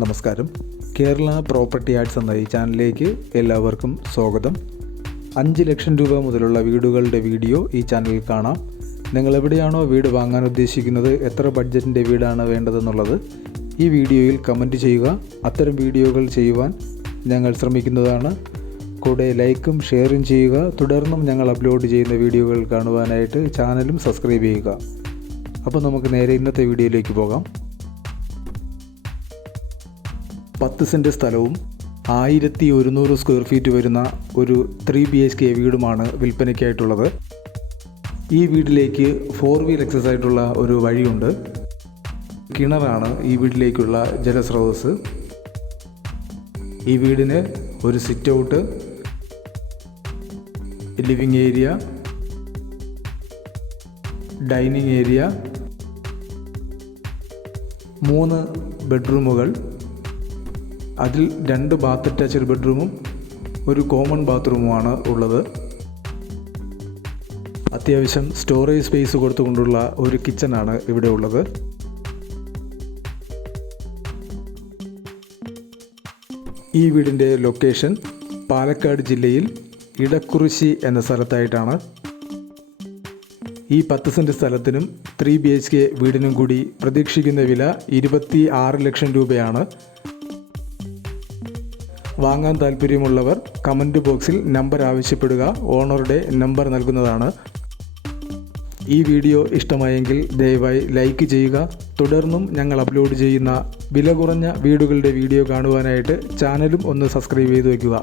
നമസ്കാരം. Kerala property arts എന്ന ഈ ചാനലിലേക്ക് എല്ലാവർക്കും സ്വാഗതം. 5 ലക്ഷം രൂപ മുതലുള്ള വീടുകളുടെ വീഡിയോ ഈ ചാനലിൽ കാണാം. നിങ്ങൾ എവിടെയാണോ വീട് വാങ്ങാൻ ഉദ്ദേശിക്കുന്നത്, എത്ര ബഡ്ജറ്റിൻ്റെ വീടാണ് വേണ്ടതെന്നുള്ളത് ഈ വീഡിയോയിൽ കമൻറ്റ് ചെയ്യുക. അത്തരം വീഡിയോകൾ ചെയ്യുവാൻ ഞങ്ങൾ ശ്രമിക്കുന്നതാണ്. കൂടെ ലൈക്കും ഷെയറും ചെയ്യുക. തുടർന്നും ഞങ്ങൾ അപ്ലോഡ് ചെയ്യുന്ന വീഡിയോകൾ കാണുവാനായിട്ട് ചാനലും സബ്സ്ക്രൈബ് ചെയ്യുക. അപ്പോൾ നമുക്ക് നേരെ ഇന്നത്തെ വീഡിയോയിലേക്ക് പോകാം. 10 സെൻറ്റ് സ്ഥലവും 1100 സ്ക്വയർ ഫീറ്റ് വരുന്ന ഒരു 3 BHK വീടുമാണ് വിൽപ്പനയ്ക്കായിട്ടുള്ളത്. ഈ വീട്ടിലേക്ക് 4 വീൽ ആക്സസ് ആയിട്ടുള്ള ഒരു വഴിയുണ്ട്. കിണറാണ് ഈ വീട്ടിലേക്കുള്ള ജലസ്രോതസ്. ഈ വീടിന് ഒരു sit out, living area, dining area, 3 ബെഡ്റൂമുകൾ, അതിൽ 2 ബാത്ത് അറ്റാച്ച്ഡ് ബെഡ്റൂമും ഒരു കോമൺ ബാത്റൂമുമാണ് ഉള്ളത്. അത്യാവശ്യം സ്റ്റോറേജ് സ്പേസ് കൊടുത്തുകൊണ്ടുള്ള ഒരു കിച്ചണാണ് ഇവിടെ ഉള്ളത്. ഈ വീടിൻ്റെ ലൊക്കേഷൻ പാലക്കാട് ജില്ലയിൽ ഇടക്കുറിശ്ശി എന്ന സ്ഥലത്തായിട്ടാണ്. ഈ 10 സെൻറ്റ് സ്ഥലത്തിനും 3 BHK വീടിനും കൂടി പ്രതീക്ഷിക്കുന്ന വില 26 ലക്ഷം രൂപയാണ്. വാങ്ങാൻ താല്പര്യമുള്ളവർ കമൻറ്റ് ബോക്സിൽ നമ്പർ ആവശ്യപ്പെടുക. ഓണറുടെ നമ്പർ നൽകുന്നതാണ്. ഈ വീഡിയോ ഇഷ്ടമായെങ്കിൽ ദയവായി ലൈക്ക് ചെയ്യുക. തുടർന്നും ഞങ്ങൾ അപ്ലോഡ് ചെയ്യുന്ന വില കുറഞ്ഞ വീടുകളുടെ വീഡിയോ കാണുവാനായിട്ട് ചാനലും ഒന്ന് സബ്സ്ക്രൈബ് ചെയ്ത് വയ്ക്കുക.